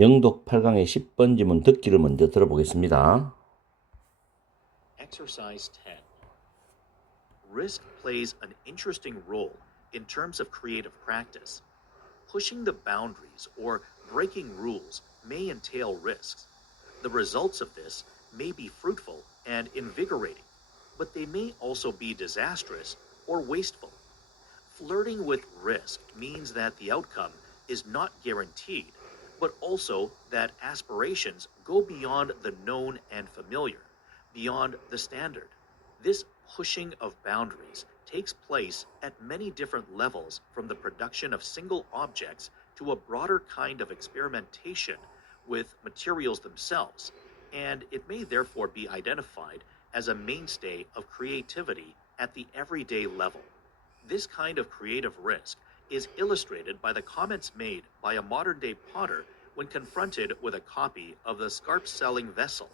영독 8강의 10번 지문 듣기를 먼저 들어보겠습니다. Exercise 10. Risk plays an interesting role in terms of creative practice. Pushing the boundaries or breaking rules may entail risks. The results of this may be fruitful and invigorating, but they may also be disastrous or wasteful. Flirting with risk means that the outcome is not guaranteed, but also that aspirations go beyond the known and familiar, beyond the standard. This pushing of boundaries takes place at many different levels, from the production of single objects to a broader kind of experimentation with materials themselves, and it may therefore be identified as a mainstay of creativity at the everyday level. This kind of creative risk is illustrated by the comments made by a modern-day potter when confronted with a copy of the scarp-selling vessel.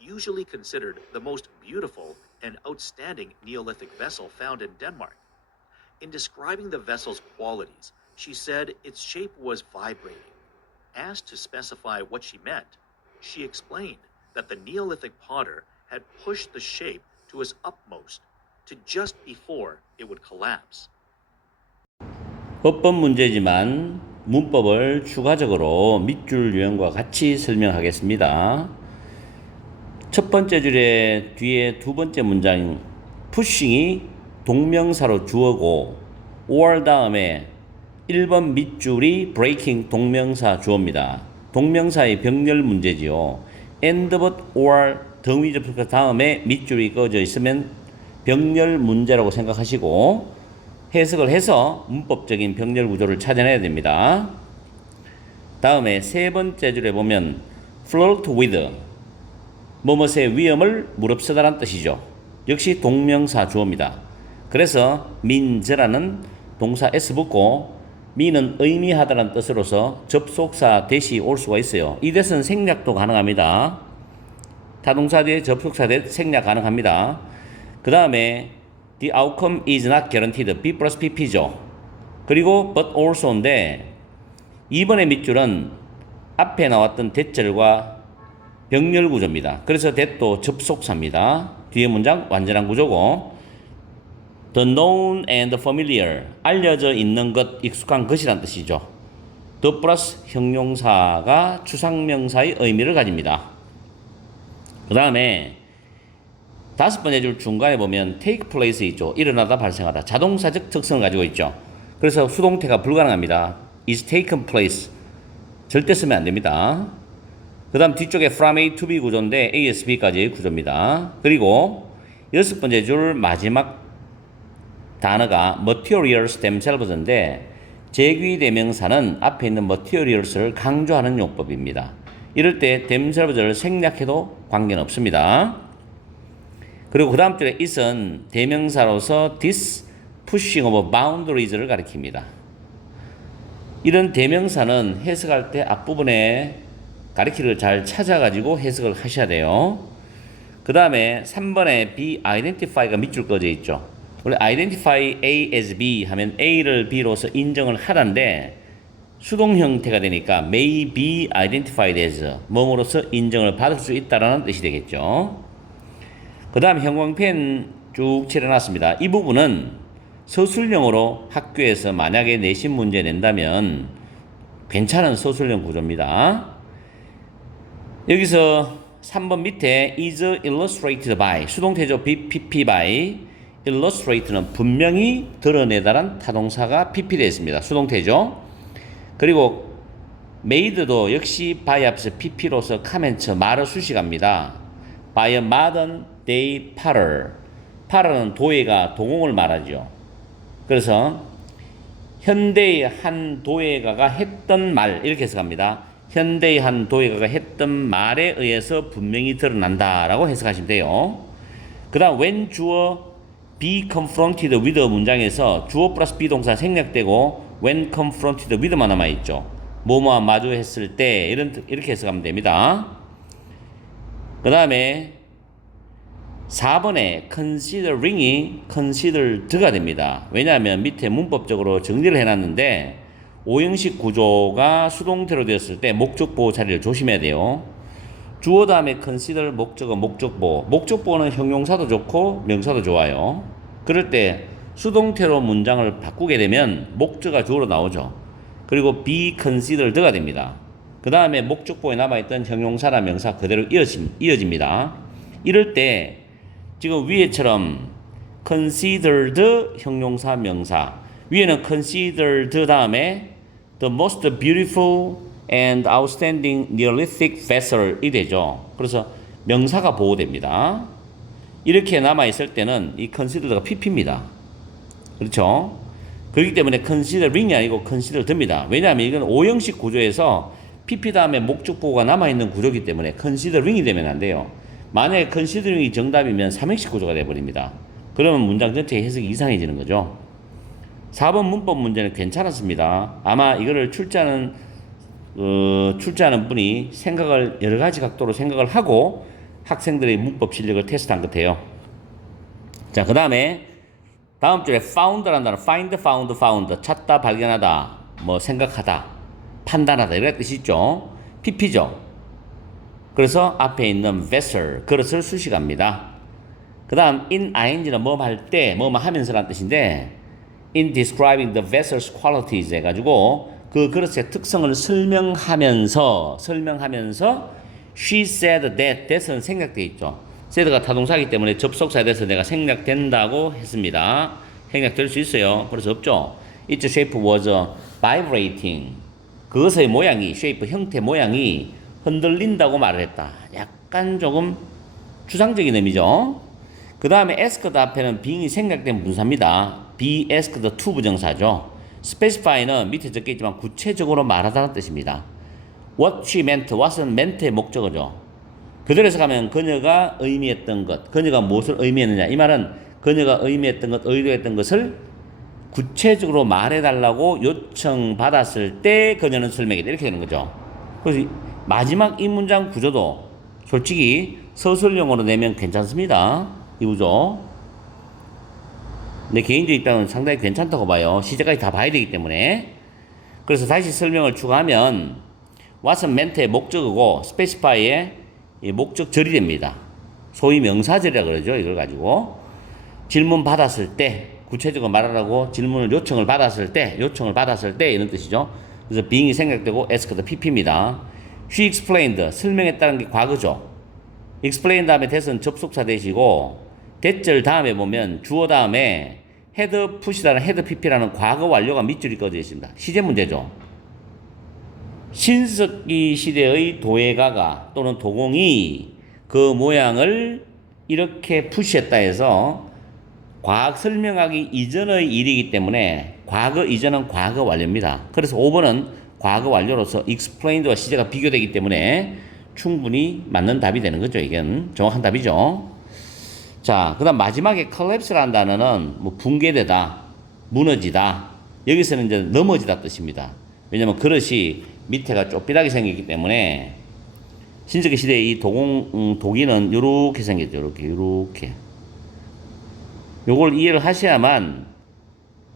Usually considered the most beautiful and outstanding Neolithic vessel found in Denmark. In describing the vessel's qualities, she said its shape was vibrating. Asked to specify what she meant, she explained that the Neolithic potter had pushed the shape to its utmost, to just before it would collapse. 법법 문제지만 문법을 추가적으로 밑줄 유형과 같이 설명하겠습니다. 첫 번째 줄의 뒤에 두 번째 문장 pushing이 동명사로 주어고 or 다음에 1번 밑줄이 breaking 동명사 주어입니다. 동명사의 병렬 문제지요. and but or 등위 접속사 다음에 밑줄이 꺼져 있으면 병렬 문제라고 생각하시고 해석을 해서 문법적인 병렬 구조를 찾아내야 됩니다. 다음에 세 번째 줄에 보면 flirt with 뭐뭇의 위험을 무릅쓰다란 뜻이죠. 역시 동명사 주어입니다. 그래서 means라는 동사 s 붙고 mean은 의미하다라는 뜻으로서 접속사 대시 올 수가 있어요. 이 대신 생략도 가능합니다. 타동사 뒤에 접속사 대 생략 가능합니다. 그 다음에 the outcome is not guaranteed. B 플러스 PP죠. 그리고 but also인데 2번의 밑줄은 앞에 나왔던 대절과 병렬 구조입니다. 그래서 that도 접속사입니다. 뒤에 문장 완전한 구조고 the known and familiar 알려져 있는 것, 익숙한 것이란 뜻이죠. the 플러스 형용사가 추상명사의 의미를 가집니다. 그 다음에 다섯 번째 줄 중간에 보면 take place 있죠. 일어나다 발생하다. 자동사적 특성을 가지고 있죠. 그래서 수동태가 불가능합니다. is taken place. 절대 쓰면 안 됩니다. 그 다음 뒤쪽에 from A to B 구조인데 ASB까지의 구조입니다. 그리고 여섯 번째 줄 마지막 단어가 materials themselves인데 제귀대명사는 앞에 있는 materials를 강조하는 용법입니다. 이럴 때 themselves를 생략해도 관계는 없습니다. 그리고 그 다음 줄에 it은 대명사로서 this pushing over boundaries를 가리킵니다. 이런 대명사는 해석할 때 앞부분에 가리키를 잘 찾아가지고 해석을 하셔야 돼요. 그 다음에 3번에 be identify가 밑줄 꺼져 있죠. 원래 identify A as B 하면 A를 B로서 인정을 하란데 수동 형태가 되니까 may be identified as 뭐뭐로서 인정을 받을 수 있다라는 뜻이 되겠죠. 그 다음 형광펜 쭉 칠해놨습니다. 이 부분은 서술형으로 학교에서 만약에 내신 문제 낸다면 괜찮은 서술형 구조입니다. 여기서 3번 밑에 is illustrated by 수동태죠. PP by illustrated는 분명히 드러내다란 타동사가 PP 되어 있습니다. 수동태죠. 그리고 made도 역시 by 앞에서 PP로서 카멘처 말을 수식합니다. by a modern day potter. potter는 도예가 도공을 말하죠. 그래서 현대의 한 도예가가 했던 말 이렇게 해석합니다. 현대의 한 도예가가 했던 말에 의해서 분명히 드러난다라고 해석하시면 돼요. 그 다음 when 주어 be confronted with 문장에서 주어 플러스 비동사 생략되고 when confronted with만 남아있죠. 뭐뭐와 마주했을 때 이렇게 해석하면 됩니다. 그 다음에 4번에 considering이 considered가 됩니다. 왜냐하면 밑에 문법적으로 정리를 해놨는데 오형식 구조가 수동태로 되었을 때 목적보호 자리를 조심해야 돼요. 주어 다음에 consider 목적어 목적보호. 목적보호는 형용사도 좋고 명사도 좋아요. 그럴 때 수동태로 문장을 바꾸게 되면 목적어가 주어로 나오죠. 그리고 be considered가 됩니다. 그 다음에 목적보호에 남아있던 형용사나 명사 그대로 이어집니다. 이럴 때 지금 위에처럼 considered 형용사 명사 위에는 considered 다음에 the most beautiful and outstanding Neolithic vessel이 되죠. 그래서 명사가 보호됩니다. 이렇게 남아있을 때는 이 considered가 pp입니다. 그렇죠? 그렇기 때문에 considering이 아니고 considered입니다. 왜냐하면 이건 오형식 구조에서 pp 다음에 목적 보호가 남아있는 구조이기 때문에 considering이 되면 안 돼요. 만약에 considering이 정답이면 삼형식 구조가 되어버립니다. 그러면 문장 전체 해석이 이상해지는 거죠. 4번 문법 문제는 괜찮았습니다. 아마 이거를 출제하는 분이 여러 가지 각도로 생각을 하고 학생들의 문법 실력을 테스트한 것 같아요. 자, 그 다음에 다음 줄에 found라는 단어, find, found, 찾다, 발견하다, 뭐 생각하다, 판단하다 이런 뜻이 있죠. pp죠. 그래서 앞에 있는 vessel, 그릇을 수식합니다. 그 다음 in ing는 뭐 할 때, 뭐 하면서라는 뜻인데 in describing the vessel's qualities 해가지고 그 그릇의 특성을 설명하면서 she said that은 생략되어 있죠. said가 타동사이기 때문에 접속사에 대해서 내가 생략된다고 했습니다. 생략될 수 있어요. 그래서 없죠. Its shape was vibrating. 그것의 모양이, shape, 형태 모양이 흔들린다고 말을 했다. 약간 조금 추상적인 의미죠. 그 다음에 asked 앞에는 being이 생략된 분사입니다. be asked to 부정사죠. specify는 밑에 적혀있지만 구체적으로 말하다는 뜻입니다. what she meant, what은 meant의 목적어죠. 그대로 해석하면 그녀가 의미했던 것, 그녀가 무엇을 의미했느냐. 이 말은 그녀가 의미했던 것, 의도했던 것을 구체적으로 말해달라고 요청받았을 때 그녀는 설명했다. 이렇게 되는 거죠. 그래서 마지막 이 문장 구조도 솔직히 서술형으로 내면 괜찮습니다. 이 구조. 내 개인적 입장은 상당히 괜찮다고 봐요. 시제까지 다 봐야 되기 때문에. 그래서 다시 설명을 추가하면 what은 멘트의 목적어고 specify의 목적절이 됩니다. 소위 명사절이라 그러죠. 이걸 가지고 질문 받았을 때 구체적으로 말하라고 질문을 요청을 받았을 때 이런 뜻이죠. 그래서 being이 생략되고 asked pp입니다. She explained 설명했다는 게 과거죠. explain 다음에 that은 접속사 대시고 대절 다음에 보면 주어 다음에 헤드 푸시라는 헤드 pp라는 과거 완료가 밑줄이 꺼져 있습니다. 시제 문제죠. 신석기 시대의 도예가가 또는 도공이 그 모양을 이렇게 푸시했다 해서 과학 설명하기 이전의 일이기 때문에 과거 이전은 과거 완료입니다. 그래서 5번은 과거 완료로서 explained와 시제가 비교되기 때문에 충분히 맞는 답이 되는 거죠. 이건 정확한 답이죠. 자, 그 다음 마지막에 collapse라는 단어는 뭐 붕괴되다, 무너지다. 여기서는 이제 넘어지다 뜻입니다. 왜냐면 그릇이 밑에가 좁비하게 생겼기 때문에 신석기 시대의 이 도기는 요렇게 생겼죠. 요렇게. 요걸 이해를 하셔야만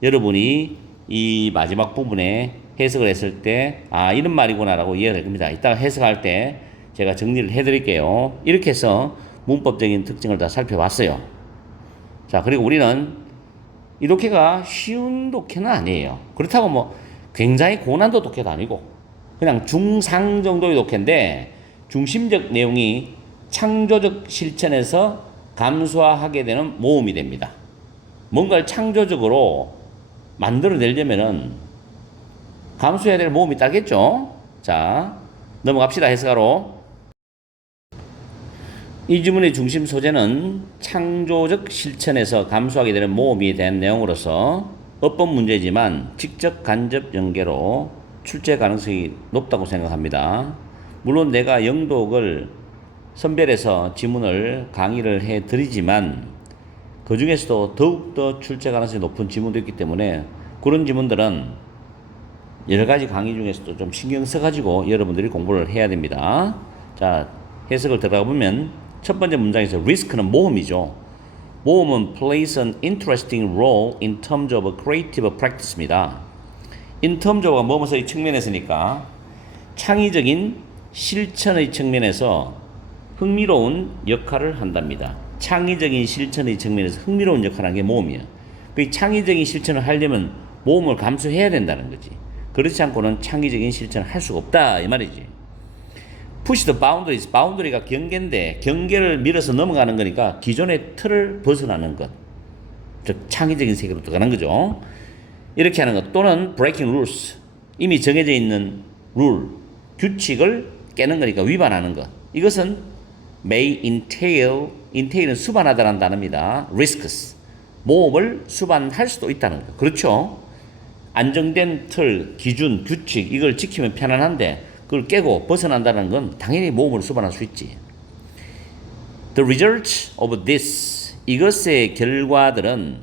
여러분이 이 마지막 부분에 해석을 했을 때, 아, 이런 말이구나라고 이해가 될 겁니다. 이따가 해석할 때 제가 정리를 해드릴게요. 이렇게 해서 문법적인 특징을 다 살펴봤어요. 자, 그리고 우리는 이 독해가 쉬운 독해는 아니에요. 그렇다고 뭐 굉장히 고난도 독해도 아니고 그냥 중상 정도의 독해인데 중심적 내용이 창조적 실천에서 감수하게 되는 모험이 됩니다. 뭔가를 창조적으로 만들어내려면은 감수해야 될 모험이 따르겠죠. 자, 넘어갑시다. 해석하러. 이 지문의 중심 소재는 창조적 실천에서 감수하게 되는 모험에 대한 내용으로서 어법 문제지만 직접 간접 연계로 출제 가능성이 높다고 생각합니다. 물론 내가 영독을 선별해서 지문을 강의를 해드리지만 그 중에서도 더욱더 출제 가능성이 높은 지문도 있기 때문에 그런 지문들은 여러 가지 강의 중에서도 좀 신경 써가지고 여러분들이 공부를 해야 됩니다. 자, 해석을 들어가 보면 첫 번째 문장에서 risk는 모험이죠. 모험은 plays an interesting role in terms of creative practice입니다. in terms of가 뭐뭐의 측면에서니까 창의적인 실천의 측면에서 흥미로운 역할을 한답니다. 창의적인 실천의 측면에서 흥미로운 역할을 하는 게 모험이야. 그 창의적인 실천을 하려면 모험을 감수해야 된다는 거지. 그렇지 않고는 창의적인 실천을 할 수가 없다 이 말이지. push the boundaries, 바운더리가 경계인데 경계를 밀어서 넘어가는 거니까 기존의 틀을 벗어나는 것, 즉 창의적인 세계로 들어가는 거죠. 이렇게 하는 것 또는 breaking rules, 이미 정해져 있는 룰, 규칙을 깨는 거니까 위반하는 것. 이것은 may entail은 수반하다라는 단어입니다. risks, 모험을 수반할 수도 있다는 거. 그렇죠. 안정된 틀, 기준, 규칙 이걸 지키면 편안한데 그걸 깨고 벗어난다는 건 당연히 모험을 수반할 수 있지. The result of this, 이것의 결과들은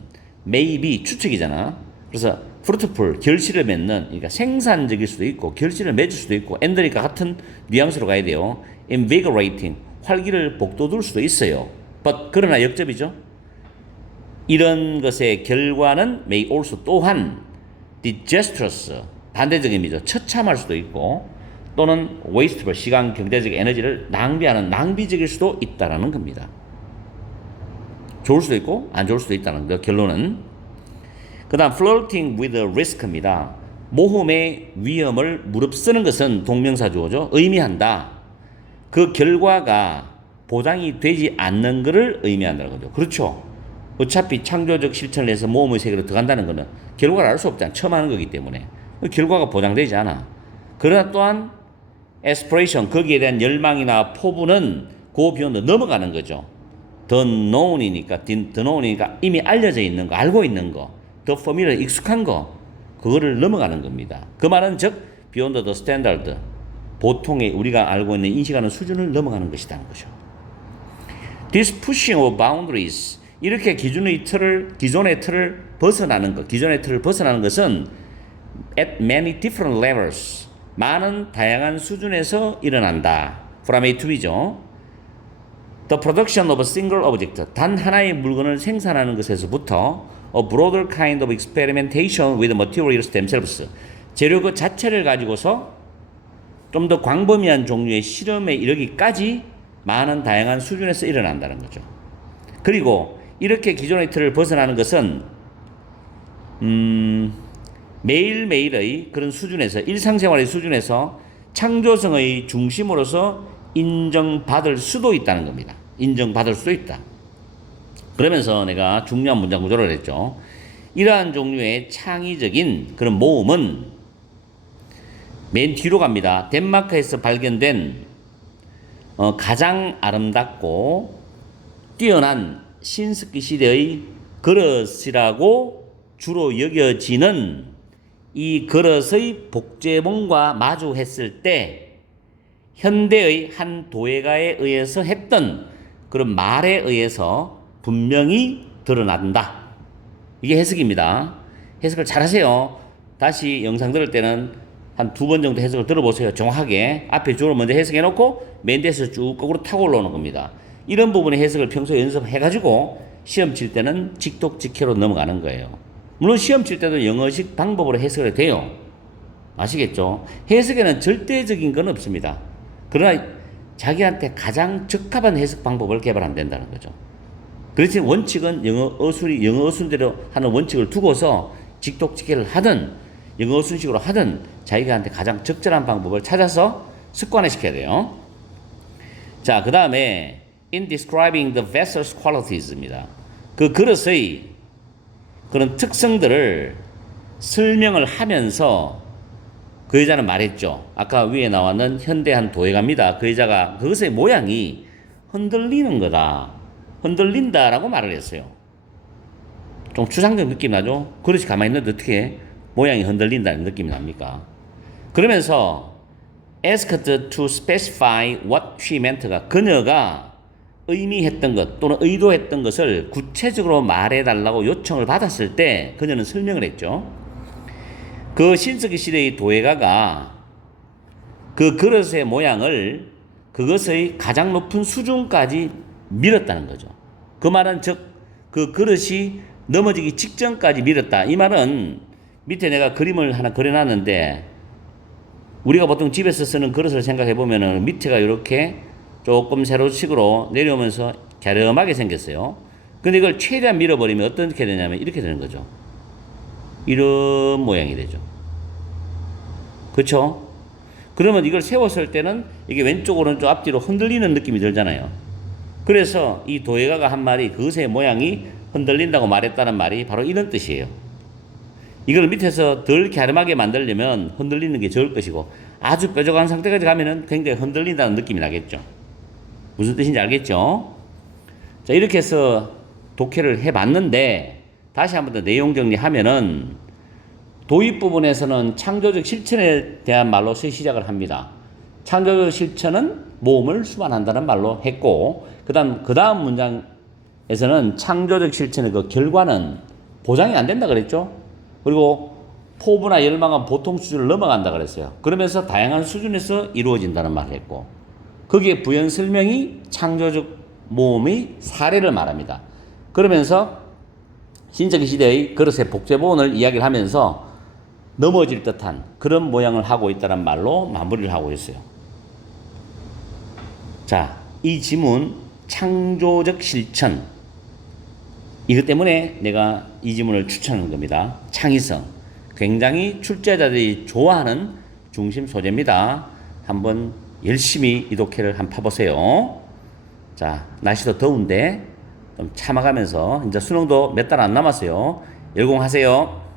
may be 추측이잖아. 그래서 fruitful, 결실을 맺는, 그러니까 생산적일 수도 있고 결실을 맺을 수도 있고 and니까 같은 뉘앙스로 가야 돼요. invigorating, 활기를 복돋을 수도 있어요. but 그러나 역접이죠. 이런 것의 결과는 may also 또한 disastrous, 반대적 의미죠. 처참할 수도 있고 또는 wasteful, 시간, 경제적 에너지를 낭비하는 낭비적일 수도 있다라는 겁니다. 좋을 수도 있고 안 좋을 수도 있다는 거 결론은. 그 다음 flirting with risk입니다. 모험의 위험을 무릅쓰는 것은 동명사 주어죠. 의미한다. 그 결과가 보장이 되지 않는 것을 의미한다는 거죠. 그렇죠. 어차피 창조적 실천을 해서 모험의 세계로 들어간다는 것은 결과를 알 수 없잖아. 처음 하는 거기 때문에. 결과가 보장되지 않아. 그러나 또한 aspiration, 거기에 대한 열망이나 포부는 그 비용도 넘어가는 거죠. the known이니까 이미 알려져 있는 거, 알고 있는 거, the familiar, 익숙한 거, 그거를 넘어가는 겁니다. 그 말은 즉 beyond the standard, 보통의 우리가 알고 있는 인식하는 수준을 넘어가는 것이라는 거죠. This pushing of boundaries, 이렇게 기존의 틀을 벗어나는 것, 기존의 틀을 벗어나는 것은 at many different levels, 많은 다양한 수준에서 일어난다. From A to B죠. The production of a single object, 단 하나의 물건을 생산하는 것에서부터 a broader kind of experimentation with materials themselves, 재료 그 자체를 가지고서 좀 더 광범위한 종류의 실험에 이르기까지 많은 다양한 수준에서 일어난다는 거죠. 그리고 이렇게 기존의 틀을 벗어나는 것은 매일매일의 그런 수준에서, 일상생활의 수준에서 창조성의 중심으로서 인정받을 수도 있다는 겁니다. 인정받을 수도 있다. 그러면서 내가 중요한 문장 구조를 했죠. 이러한 종류의 창의적인 그런 모험은 맨 뒤로 갑니다. 덴마크에서 발견된 가장 아름답고 뛰어난 신석기 시대의 그릇이라고 주로 여겨지는 이 그릇의 복제본과 마주했을 때 현대의 한 도예가에 의해서 했던 그런 말에 의해서 분명히 드러난다. 이게 해석입니다. 해석을 잘 하세요. 다시 영상 들을 때는 한 2번 정도 해석을 들어보세요. 정확하게 앞에 주어를 먼저 해석해 놓고 맨 뒤에서 쭉 거꾸로 타고 올라오는 겁니다. 이런 부분의 해석을 평소에 연습해가지고 시험 칠 때는 직독직해로 넘어가는 거예요. 물론 시험 칠 때도 영어식 방법으로 해석을 돼요. 아시겠죠? 해석에는 절대적인 건 없습니다. 그러나 자기한테 가장 적합한 해석 방법을 개발하면 된다는 거죠. 그렇지 원칙은 영어 어순대로 하는 원칙을 두고서 직독직해를 하든 영어 어순식으로 하든 자기한테 가장 적절한 방법을 찾아서 습관화시켜야 돼요. 자, 그 다음에 in describing the vessel's qualities입니다. 그 그릇의 그런 특성들을 설명을 하면서 그 여자는 말했죠. 아까 위에 나왔는 현대한 도예가입니다. 그 여자가 그것의 모양이 흔들리는 거다. 흔들린다라고 말을 했어요. 좀 추상적 느낌 나죠? 그릇이 가만히 있는데 어떻게 모양이 흔들린다는 느낌이 납니까? 그러면서 asked to specify what she meant가 그녀가 의미했던 것 또는 의도했던 것을 구체적으로 말해달라고 요청을 받았을 때 그녀는 설명을 했죠. 그 신석기 시대의 도예가가 그 그릇의 모양을 그것의 가장 높은 수준까지 밀었다는 거죠. 그 말은 즉 그 그릇이 넘어지기 직전까지 밀었다. 이 말은 밑에 내가 그림을 하나 그려놨는데 우리가 보통 집에서 쓰는 그릇을 생각해 보면은 밑에가 이렇게 조금 세로식으로 내려오면서 갸름하게 생겼어요. 근데 이걸 최대한 밀어버리면 어떻게 되냐면 이렇게 되는 거죠. 이런 모양이 되죠. 그렇죠? 그러면 이걸 세웠을 때는 이게 왼쪽 오른쪽 앞뒤로 흔들리는 느낌이 들잖아요. 그래서 이 도예가가 한 말이 그것의 모양이 흔들린다고 말했다는 말이 바로 이런 뜻이에요. 이걸 밑에서 덜 갸름하게 만들려면 흔들리는 게 좋을 것이고 아주 뾰족한 상태까지 가면은 굉장히 흔들린다는 느낌이 나겠죠. 무슨 뜻인지 알겠죠? 자, 이렇게 해서 독해를 해봤는데 다시 한번 더 내용 정리하면은 도입 부분에서는 창조적 실천에 대한 말로 시작을 합니다. 창조적 실천은 모험을 수반한다는 말로 했고 그 다음 문장에서는 창조적 실천의 그 결과는 보장이 안 된다 그랬죠. 그리고 포부나 열망은 보통 수준을 넘어간다 그랬어요. 그러면서 다양한 수준에서 이루어진다는 말을 했고 거기에 부연 설명이 창조적 모험의 사례를 말합니다. 그러면서 신석기 시대의 그릇의 복제본을 이야기를 하면서 넘어질 듯한 그런 모양을 하고 있다는 말로 마무리를 하고 있어요. 자, 이 지문 창조적 실천 이것 때문에 내가 이 지문을 추천하는 겁니다. 창의성 굉장히 출제자들이 좋아하는 중심 소재입니다. 한번 열심히 이 독해를 한번 파보세요. 자, 날씨도 더운데 좀 참아가면서 이제 수능도 몇 달 안 남았어요. 열공하세요.